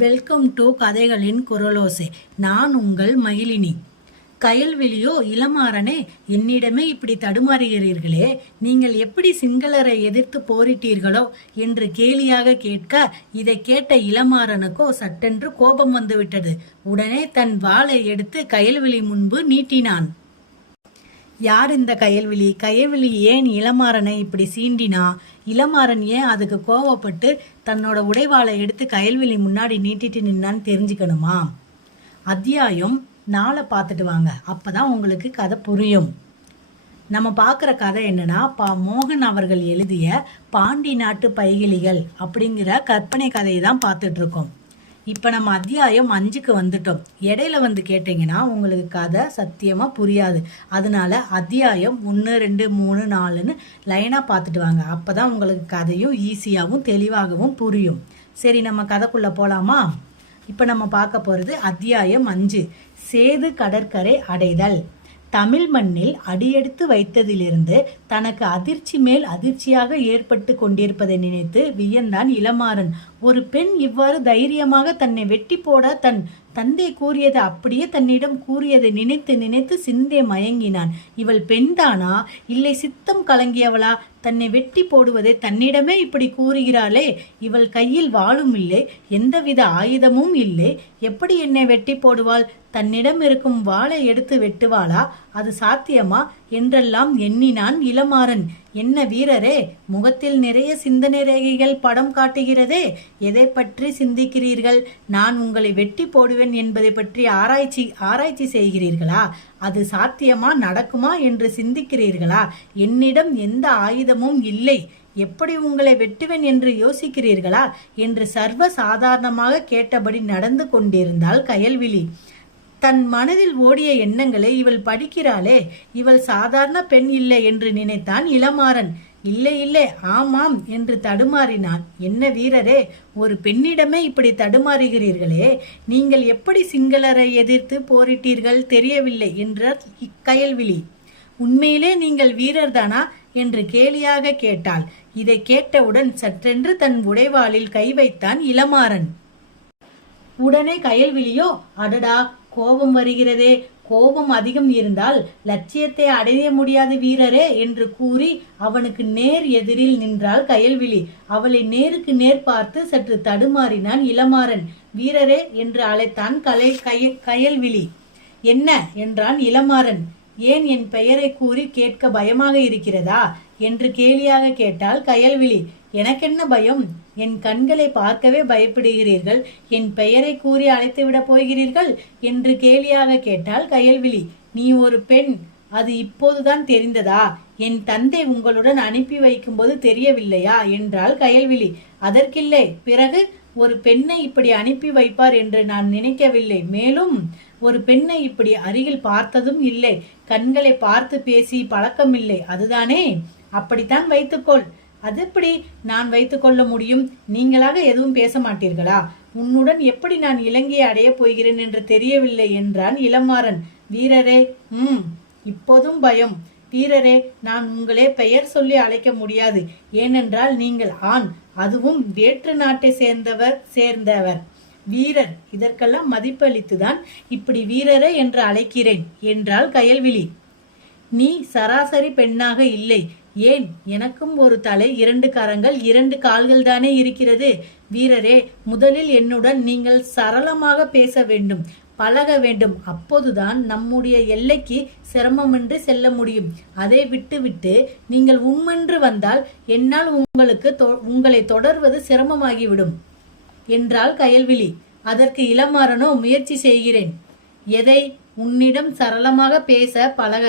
Welcome to கதைகளின் குரலோசை. நான் உங்கள் மகிழினி கயல்வெளியோ இளமாறனே என்னிடமே இப்படி தடுமாறுகிறீர்களே. நீங்கள் எப்படி சிங்களரை எதிர்த்து போரிட்டீர்களோ என்று கேலியாக கேட்க இதை கேட்ட இளமாறனுக்கோ சட்டென்று கோபம் வந்துவிட்டது. உடனே தன் வாளை எடுத்து கயல்வெளி முன்பு நீட்டினான். யார் இந்த கயல்விழி கயல்விழி ஏன் இளமாறனை இப்படி சீண்டினா? இளமாறன் ஏன் அதுக்கு கோவப்பட்டு தன்னோட உடைவாளை எடுத்து கயல்வெளி முன்னாடி நீட்டிட்டு நின்னான்னு தெரிஞ்சுக்கணுமா? அத்தியாயம் நாளை பார்த்துட்டு வாங்க. அப்பதான் உங்களுக்கு கதை புரியும். நம்ம பார்க்குற கதை என்னன்னா பா மோகன் அவர்கள் எழுதிய பாண்டி நாட்டு பைகிலிகள் அப்படிங்கிற கற்பனை கதையை தான் பார்த்துட்ருக்கோம் இப்போ நம்ம அத்தியாயம் அஞ்சுக்கு வந்துட்டோம். இடையில வந்து கேட்டிங்கன்னா உங்களுக்கு கதை சத்தியமாக புரியாது. அதனால அத்தியாயம் ஒன்று ரெண்டு மூணு நாலுன்னு லைனாக பார்த்துட்டு வாங்க. அப்போ தான் உங்களுக்கு கதையும் ஈஸியாகவும் தெளிவாகவும் புரியும். சரி நம்ம கதைக்குள்ளே போகலாமா இப்போ நம்ம பார்க்க போகிறது அத்தியாயம் அஞ்சு. சேது கடற்கரை அடைதல். தமிழ் மண்ணில் அடியெடுத்து வைத்ததிலிருந்து தனக்கு அதிர்ச்சி மேல் அதிர்ச்சியாக ஏற்பட்டு கொண்டிருப்பதை நினைத்து வியந்தான் இளமாறன். ஒரு பெண் இவ்வாறு தைரியமாக தன்னை வெட்டி போட தன் தந்தை கூறியது அப்படியே தன்னிடம் கூறியதை நினைத்து நினைத்து சிந்தே மயங்கினான். இவள் பெண்தானா? இல்லை சித்தம் கலங்கியவளா? தன்னை வெட்டி போடுவதை தன்னிடமே இப்படி கூறுகிறாளே? இவள் கையில் வாளும் இல்லை எந்தவித ஆயுதமும் இல்லை. எப்படி என்னை வெட்டி போடுவாள்? தன்னிடம் இருக்கும் வாளை எடுத்து வெட்டுவாளா? அது சாத்தியமா? என்றெல்லாம் எண்ணினான் இளமாறன். என்ன வீரரே முகத்தில் நிறைய சிந்தனை ரேகைகள் படம் காட்டுகிறதே எதை பற்றி சிந்திக்கிறீர்கள்? நான் உங்களை வெட்டி போடுவேன் என்பதை பற்றி ஆராய்ச்சி ஆராய்ச்சி செய்கிறீர்களா? அது சாத்தியமா நடக்குமா என்று சிந்திக்கிறீர்களா? என்னிடம் எந்த ஆயுதமும் இல்லை. எப்படி உங்களை வெட்டுவேன் என்று யோசிக்கிறீர்களா? என்று சர்வ சாதாரணமாக கேட்டபடி நடந்து கொண்டிருந்தால் கயல்விழி. தன் மனதில் ஓடிய எண்ணங்களை இவள் படிக்கிறாளே இவள் சாதாரண பெண் இல்லை என்று நினைத்தான் இளமாறன். இல்லை இல்லை ஆமாம் என்று தடுமாறினான். என்ன வீரரே ஒரு பெண்ணிடமே இப்படி தடுமாறுகிறீர்களே நீங்கள் எப்படி சிங்களரை எதிர்த்து போரிட்டீர்கள் தெரியவில்லை என்றார் இக்கயல்விழி உண்மையிலே நீங்கள் வீரர்தானா? என்று கேலியாக கேட்டாள். இதை கேட்டவுடன் சற்றென்று தன் உடைவாளில் கை வைத்தான் இளமாறன். உடனே கயல்விழியோ அடடா கோபம் வருகிறதே? கோபம் அதிகம் இருந்தால் லட்சியத்தை அடைய முடியாது வீரரே என்று கூறி அவனுக்கு நேர் எதிரில் நின்றாள் கயல்விழி. அவளை நேருக்கு நேர் பார்த்து சற்று தடுமாறினான் இளமாறன். வீரரே என்று அழைத்தான் கலை கய கயல்விழி. என்ன? என்றான் இளமாறன். ஏன் என் பெயரை கூறி கேட்க பயமாக இருக்கிறதா? என்று கேலியாக கேட்டால் கயல்விழி. எனக்கென்ன பயம்? என் கண்களை பார்க்கவே பயப்படுகிறீர்கள். என் பெயரை கூறி அழைத்துவிடப் போகிறீர்கள்? என்று கேலியாக கேட்டால் கயல்விழி. நீ ஒரு பெண். அது இப்போதுதான் தெரிந்ததா? என் தந்தை உங்களுடன் அனுப்பி வைக்கும்போது தெரியவில்லையா? என்றால் கயல்விழி. அதற்கில்லை. பிறகு ஒரு பெண்ணை இப்படி அனுப்பி வைப்பார் என்று நான் நினைக்கவில்லை. மேலும் ஒரு பெண்ணை இப்படி அருகில் பார்த்ததும் இல்லை. கண்களை பார்த்து பேசி பழக்கமில்லை. அதுதானே? அப்படித்தான் வைத்துக்கொள். அது எப்படி நான் வைத்துக்கொள்ள முடியும்? நீங்களாக எதுவும் பேச மாட்டீர்களா? உன்னுடன் எப்படி நான் இலங்கையை அடையப் போகிறேன் என்று தெரியவில்லை என்றான் இளமாறன் வீரரே ம் இப்போதும் பயம். வீரரே நான் உங்களே பெயர் சொல்லி அழைக்க முடியாது. ஏனென்றால் நீங்கள் ஆண் அதுவும் வேற்று நாட்டை சேர்ந்தவர் சேர்ந்தவர். வீரர் இதற்கெல்லாம் மதிப்பளித்துதான் இப்படி வீரரே என்று அழைக்கிறேன் என்றாள் கயல்விழி. நீ சராசரி பெண்ணாக இல்லை. ஏன்? எனக்கும் ஒரு தலை இரண்டு கரங்கள் இரண்டு கால்கள் தானே இருக்கிறது. வீரரே முதலில் என்னுடன் நீங்கள் சரளமாக பேச வேண்டும். பழக வேண்டும். அப்போதுதான் நம்முடைய எல்லைக்கு சிரமமின்றி செல்ல முடியும். அதை விட்டுவிட்டு நீங்கள் உம்மென்று வந்தால் என்னால் உங்களுக்கு உங்களை தொடர்வது சிரமமாகிவிடும். என்றாள் கயல்விழி. அதற்கு இளமாறனோ முயற்சி செய்கிறேன். எதை? உன்னிடம் சரளமாக பேச பழக.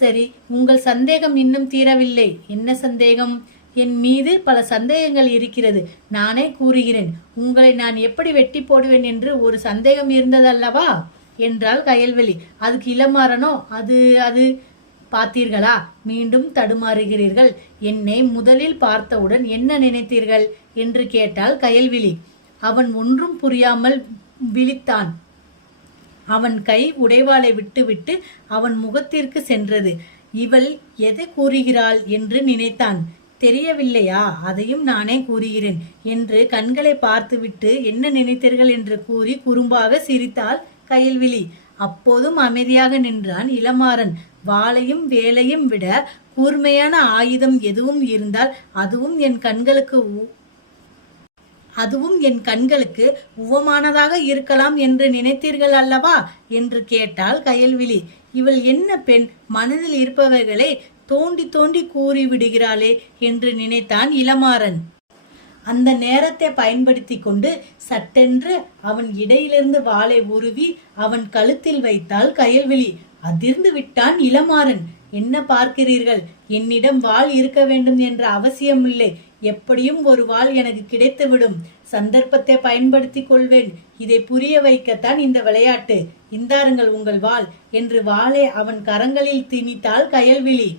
சரி உங்கள் சந்தேகம் இன்னும் தீரவில்லை. என்ன சந்தேகம்? என் மீது பல சந்தேகங்கள் இருக்கிறது. நானே கூறுகிறேன் உங்களை நான் எப்படி வெட்டி போடுவேன் என்று ஒரு சந்தேகம் இருந்ததல்லவா? என்றால் கயல்வெளி. அதுக்கு இளமாறனோ அது அது பார்த்தீர்களா? மீண்டும் தடுமாறுகிறீர்கள். என்னை முதலில் பார்த்தவுடன் என்ன நினைத்தீர்கள்? என்று கேட்டால் கயல்விழி. அவன் ஒன்றும் புரியாமல் விழித்தான். அவன் கை உடைவாளை விட்டுவிட்டு அவன் முகத்திற்கு சென்றது. இவள் எதை கூறுகிறாள் என்று நினைத்தான். தெரியவில்லையா? அதையும் நானே கூறுகிறேன். என்று கண்களை பார்த்துவிட்டு என்ன நினைத்தீர்கள்? என்று கூறி குறும்பாக சிரித்தாள் கயல்விழி. அப்போதும் அமைதியாக நின்றான் இளமாறன். வாளையும் வேலையும் விட கூர்மையான ஆயுதம் எதுவும் இருந்தால் அதுவும் என் கண்களுக்கு உ- அதுவும் என் கண்களுக்கு உவமானதாக இருக்கலாம் என்று நினைத்தீர்கள் அல்லவா? என்று கேட்டாள் கயல்விழி. இவள் என்ன பெண்? மனதில் இருப்பவர்களை தோண்டி தோண்டி கூறி விடுகிறாளே என்று நினைத்தான் இளமாறன். அந்த நேரத்தை பயன்படுத்தி கொண்டு சட்டென்று அவன் இடையிலிருந்து வாளை உருவி அவன் கழுத்தில் வைத்தாள் கயல்விழி. அதிர்ந்து விட்டான் இளமாறன். என்ன பார்க்கிறீர்கள்? என்னிடம் வாள் இருக்க வேண்டும் என்ற அவசியமில்லை. எப்படியும் ஒரு வாள் எனக்கு கிடைத்துவிடும். சந்தர்ப்பத்தை பயன்படுத்தி கொள்வேன். இதை புரிய வைக்கத்தான் இந்த விளையாட்டு. இந்தாருங்கள் உங்கள் வாள் என்று வாளை அவன் கரங்களில் திணித்தாள் கயல்விழி.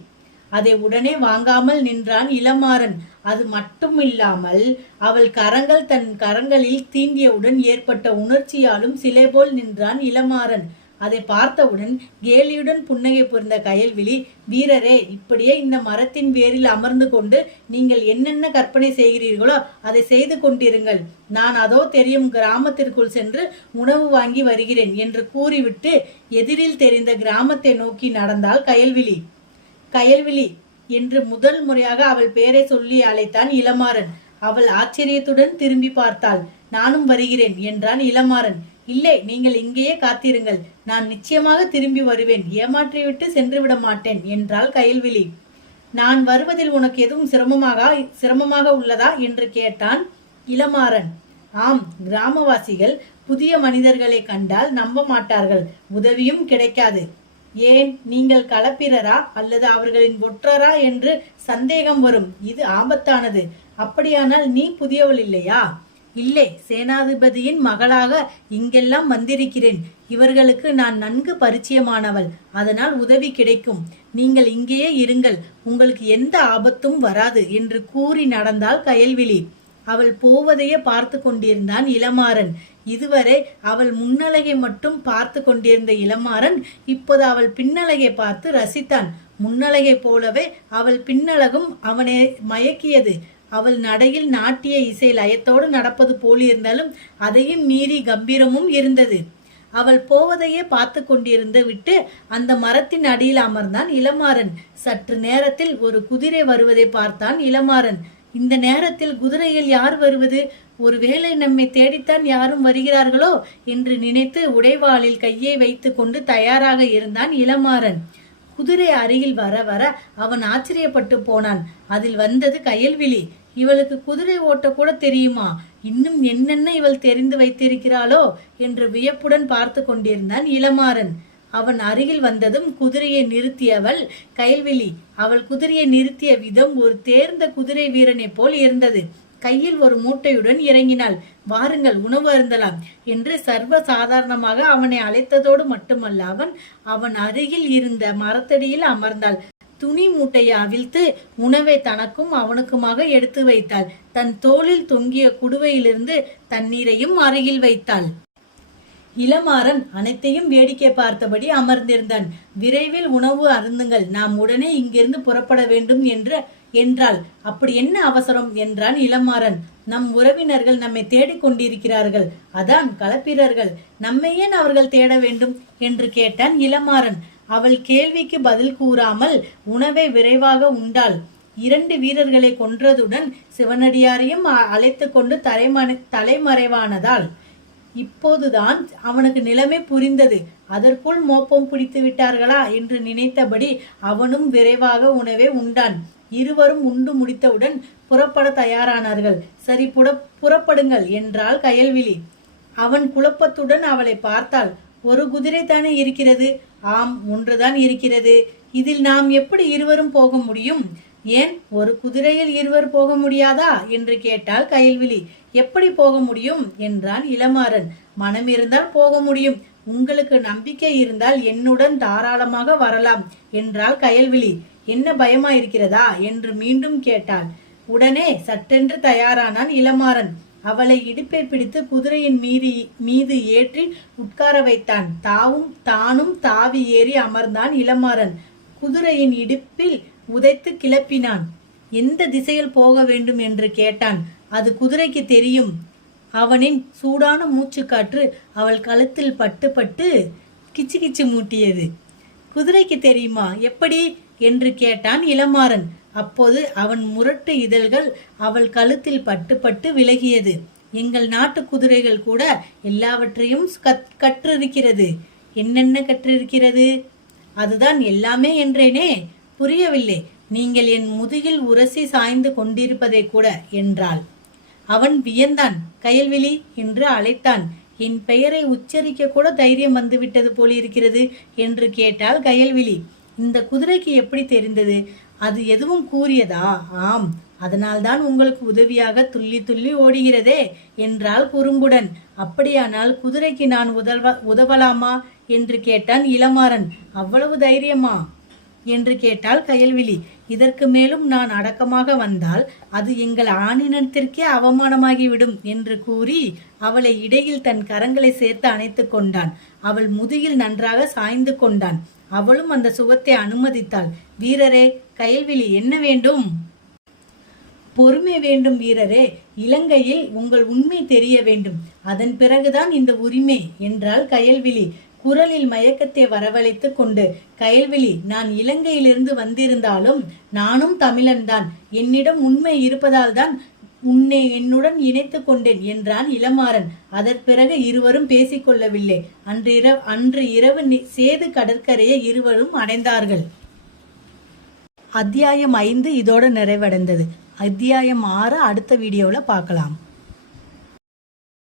அதை உடனே வாங்காமல் நின்றான் இளமாறன். அது மட்டும் இல்லாமல் அவள் கரங்கள் தன் கரங்களில் தீண்டியவுடன் ஏற்பட்ட உணர்ச்சியாலும் சிலை போல் நின்றான் இளமாறன். அதை பார்த்தவுடன் கேலியுடன் புன்னகை புரிந்த கயல்விழி வீரரே இப்படியே இந்த மரத்தின் வேரில் அமர்ந்து கொண்டு நீங்கள் என்னென்ன கற்பனை செய்கிறீர்களோ அதை செய்து கொண்டிருங்கள். நான் அதோ தெரியும் கிராமத்திற்குள் சென்று உணவு வாங்கி வருகிறேன் என்று கூறிவிட்டு எதிரில் தெரிந்த கிராமத்தை நோக்கி நடந்தால் கயல்விழி. கயல்விழி என்று முதல் முறையாக அவள் பெயரை சொல்லி அழைத்தான் இளமாறன். அவள் ஆச்சரியத்துடன் திரும்பி பார்த்தாள். நானும் வருகிறேன் என்றான் இளமாறன். இல்லை நீங்கள் இங்கேயே காத்திருங்கள். நான் நிச்சயமாக திரும்பி வருவேன். ஏமாற்றிவிட்டு சென்று விட மாட்டேன் என்றாள் கயல்விழி. நான் வருவதில் உனக்கு எதுவும் சிரமமாக சிரமமாக உள்ளதா? என்று கேட்டான் இளமாறன். ஆம் கிராமவாசிகள் புதிய மனிதர்களை கண்டால் நம்ப மாட்டார்கள். உதவியும் கிடைக்காது. ஏன் நீங்கள் களப்பிரரா அல்லது அவர்களின் ஒற்றரா என்று சந்தேகம் வரும்? இது ஆபத்தானது. அப்படியானால் நீ புதியவள் இல்லையா? இல்லை சேனாதிபதியின் மகளாக இங்கெல்லாம் வந்திருக்கிறேன். இவர்களுக்கு நான் நன்கு பரிச்சயமானவள். அதனால் உதவி கிடைக்கும். நீங்கள் இங்கேயே இருங்கள். உங்களுக்கு எந்த ஆபத்தும் வராது என்று கூறி நடந்தாள் கயல்விழி. அவள் போவதையே பார்த்து கொண்டிருந்தான் இளமாறன். இதுவரை அவள் முன்னழகை மட்டும் பார்த்து கொண்டிருந்த இளமாறன் இப்போது அவள் பின்னழகை பார்த்து ரசித்தான். முன்னழகை போலவே அவள் பின்னழகும் அவனை மயக்கியது. அவள் நடையில் நாட்டிய இசை லயத்தோடு நடப்பது போலிருந்தாலும் அதையும் மீறி கம்பீரமும் இருந்தது. அவள் போவதையே பார்த்து கொண்டிருந்து விட்டு அந்த மரத்தின் அடியில் அமர்ந்தான் இளமாறன். சற்று நேரத்தில் ஒரு குதிரை வருவதை பார்த்தான் இளமாறன். இந்த நேரத்தில் குதிரையில் யார் வருவது? ஒருவேளை நம்மை தேடித்தான் யாரும் வருகிறார்களோ என்று நினைத்து உடைவாளில் கையை வைத்து கொண்டு தயாராக இருந்தான் இளமாறன். குதிரை அருகில் வர வர அவன் ஆச்சரியப்பட்டு போனான். அதில் வந்தது கயல்விழி. இவளுக்கு குதிரை ஓட்ட கூட தெரியுமா? இன்னும் என்னென்ன இவள் தெரிந்து வைத்திருக்கிறாளோ? என்று வியப்புடன் பார்த்து கொண்டிருந்தான் இளமாறன். அவன் அருகில் வந்ததும் குதிரையை நிறுத்தியவள் கைல்விழி அவள் குதிரையை நிறுத்திய விதம் ஒரு தேர்ந்த குதிரை வீரனைப் போல் இருந்தது. கையில் ஒரு மூட்டையுடன் இறங்கினாள். வாருங்கள் உணவு அருந்தலாம் என்று சர்வ சாதாரணமாக அவனை அழைத்ததோடு மட்டுமல்ல அவன் அவன் அருகில் இருந்த மரத்தடியில் அமர்ந்தாள். துணி மூட்டையை அவிழ்த்து உணவை தனக்கும் அவனுக்குமாக எடுத்து வைத்தாள். தன் தோளில் தொங்கிய குடுவையிலிருந்து தண்ணீரையும் அருகில் வைத்தாள். இளமாறன் அனைத்தையும் வேடிக்கை பார்த்தபடி அமர்ந்திருந்தான். விரைவில் உணவு அருந்துங்கள். நாம் உடனே இங்கிருந்து புறப்பட வேண்டும் என்று என்றாள். அப்படி என்ன அவசரம்? என்றான் இளமாறன். நம் உறவினர்கள் நம்மை தேடிக் கொண்டிருக்கிறார்கள். அதான் களப்பிரர்கள் நம்மை ஏன் அவர்கள் தேட வேண்டும்? என்று கேட்டான் இளமாறன். அவள் கேள்விக்கு பதில் கூறாமல் உணவை விரைவாக உண்டாள். இரண்டு வீரர்களை கொன்றதுடன் சிவனடியாரையும் அ- அழைத்து கொண்டு தலைமறை தலைமறைவானதால் இப்போதுதான் அவனுக்கு நிலைமை புரிந்தது. அதற்குள் மோப்பம் பிடித்து விட்டார்களா என்று நினைத்தபடி அவனும் விரைவாக உணவே உண்டான். இருவரும் உண்டு முடித்தவுடன் புறப்பட தயாரானார்கள். சரி புட புறப்படுங்கள் என்றாள் கயல்விழி. அவன் குழப்பத்துடன் அவளை பார்த்தாள். ஒரு குதிரை தானே இருக்கிறது? ஆம் ஒன்றுதான் இருக்கிறது. இதில் நாம் எப்படி இருவரும் போக முடியும்? ஏன் ஒரு குதிரையில் இருவர் போக முடியாதா? என்று கேட்டாள் கயல்விழி. எப்படி போக முடியும்? என்றான் இளமாறன். மனம் இருந்தால் போக முடியும். உங்களுக்கு நம்பிக்கை இருந்தால் என்னுடன் தாராளமாக வரலாம் என்றாள் கயல்விழி. என்ன பயமா இருக்கிறதா என்று மீண்டும் கேட்டாள். உடனே சட்டென்று தயாரானான் இளமாறன். அவளை இடுப்பை பிடித்து குதிரையின் மீறி மீது ஏற்றி உட்கார வைத்தான். தாவும் தானும் தாவி ஏறி அமர்ந்தான் இளமாறன். குதிரையின் இடுப்பில் உதைத்து கிளப்பினான். எந்த திசையில் போக வேண்டும் என்று கேட்டான். அது குதிரைக்கு தெரியும். அவனின் சூடான மூச்சுக்காற்று அவள் கழுத்தில் பட்டு பட்டு கிச்சு கிச்சு மூட்டியது. குதிரைக்கு தெரியுமா? எப்படி? என்று கேட்டான் இளமாறன். அப்போது அவன் முரட்டு இதழ்கள் அவள் கழுத்தில் பட்டு பட்டு விலகியது. எங்கள் நாட்டு குதிரைகள் கூட எல்லாவற்றையும் கத் கற்றிருக்கிறது. என்னென்ன கற்றிருக்கிறது? அதுதான் எல்லாமே என்றேனே. புரியவில்லை. நீங்கள் என் முதுகில் உரசி சாய்ந்து கொண்டிருப்பதை கூட என்றாள். அவன் வியந்தான். கயல்விழி என்று அழைத்தான். என் பெயரை உச்சரிக்க கூட தைரியம் வந்துவிட்டது போலிருக்கிறது என்று கேட்டாள் கயல்விழி. இந்த குதிரைக்கு எப்படி தெரிந்தது? அது எதுவும் கூறியதா? ஆம். அதனால்தான் உங்களுக்கு உதவியாக துள்ளி துள்ளி ஓடுகிறதே என்றாள் குறும்புடன். அப்படியானால் குதிரைக்கு நான் உதவ உதவலாமா? என்று கேட்டான் இளமாறன். அவ்வளவு தைரியமா? என்று கேட்டாள் கயல்விழி. இதற்கு மேலும் நான் அடக்கமாக வந்தால் அது எங்கள் ஆணினத்திற்கே அவமானமாகிவிடும் என்று கூறி அவளை இடையில் தன் கரங்களை சேர்த்து அணைத்துக் கொண்டான். அவள் முதுகில் நன்றாக சாய்ந்து கொண்டான். அவளும் அந்த சுகத்தை அனுமதித்தாள். வீரரே கயல்விழி என்ன வேண்டும்? பொறுமை வேண்டும் வீரரே இலங்கையில் உங்கள் உண்மை தெரிய வேண்டும். அதன் பிறகுதான் இந்த உரிமை என்றாள் கயல்விழி. குரலில் மயக்கத்தை வரவழைத்துக் கொண்டு கயல்விழி நான் இலங்கையிலிருந்து வந்திருந்தாலும் நானும் தமிழன்தான். என்னிடம் உண்மை இருப்பதால் தான் உன்னை என்னுடன் இணைத்து கொண்டேன் என்றான் இளமாறன். அதன் பிறகு இருவரும் பேசிக்கொள்ளவில்லை அன்று இரவு அன்று இரவு சேது கடற்கரையை இருவரும் அடைந்தார்கள். அத்தியாயம் ஐந்து இதோடு நிறைவடைந்தது. அத்தியாயம் ஆறு அடுத்த வீடியோவில் பார்க்கலாம்